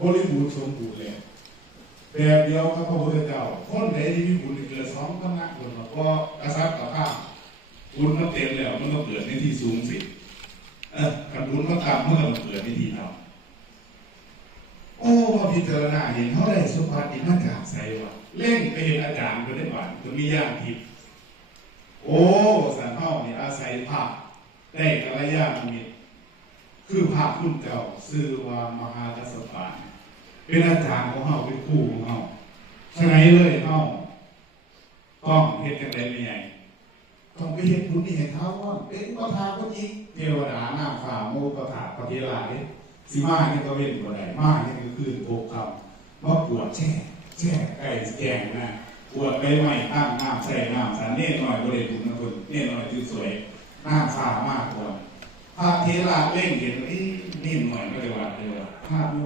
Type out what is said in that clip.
บริบูรณ์สมบูรณ์เลยแบบเดียวกับพระพุทธเจ้าคนใดที่มีบุญเกิดสองคณะคนละก็กษัตริย์กับข้าบุญมันเต็มแล้วมันก็เกิดในที่สูงสิกับบุญมันต่ำมันก็เกิดในที่ต่ำโอ้พอพิจารณาเห็นเขาได้สุภาษิตมาจากใส่ว่าเล่งไปเห็นอาจารย์ก็ได้หวานก็มีย่างทิพย์โอ้สันเฮาเนี่ยอาศัยภาพได้กัลยาณมิตรคือภาพคุณเก่าชื่อว่ามหากัสสปะเป็นอาจารย์ของเฮาเป็นครูของเฮาฉะนั้นเลยเฮาต้องเฮ็ดกันได้ไม่ใหญ่ต้องไปเฮ็ดบุญนี่ให้เขาว่าเป็นอุปถากก็อีกเทวดาหน้าฝ่าโมกขะปฏิลาเนี่ยสิมาเนี่ยก็เว้นบ่ได้มาเนี่ยก็คือโภคคำมาปวดแช่ใกล้แก่งนะปวดใบไม้ตั้งน้ำใส่น้ำสารเน่หน่อยบริบุญนะคุณเน่หน่อยคือสวยหน้าฝ่ามากกว่าพระเทระเล่งเห็นนี่หน่อยก็เลยว่าภาพดู